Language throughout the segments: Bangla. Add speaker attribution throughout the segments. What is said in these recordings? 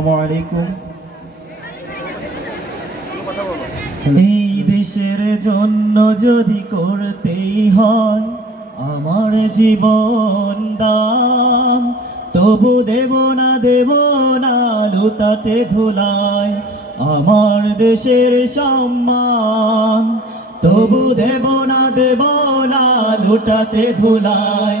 Speaker 1: আসসালামু আলাইকুম। এই দেশের জন্য যদি করতেই হয়, আমার জীবন দান। তবু দেব না দেব না লুটাতে ধুলায় আমার দেশের সম্মান। তবু দেব না দেব না লুটাতে ধুলায়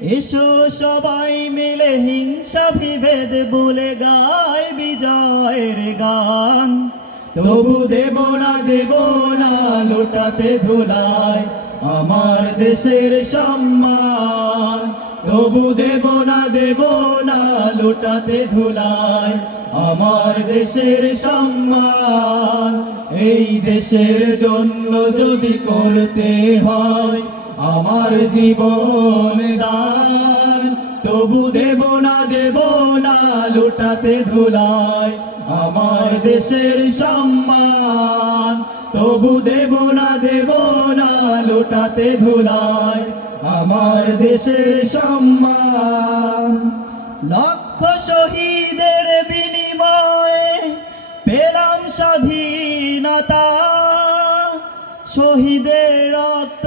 Speaker 1: এসো সবাই মিলে হিংসা বিভেদ বলে গায় বিজয়ের গান। তবু দেব না দেব না, লোটাতে ধুলায় আমার দেশের সম্মান। তবু দেব না দেব না, লোটাতে ধুলায় আমার দেশের সম্মান। এই দেশের জন্য যদি করতে হয় আমার জীবন দান। তবু দেব না দেব না, লুটাতে ধুলায় আমার দেশের সম্মান। তবু দেব না দেব না, লুটাতে ধুলায় আমার দেশের সম্মান। লক্ষ শহীদের বিনিময়ে পেলাম স্বাধীনতা। শহীদের রক্ত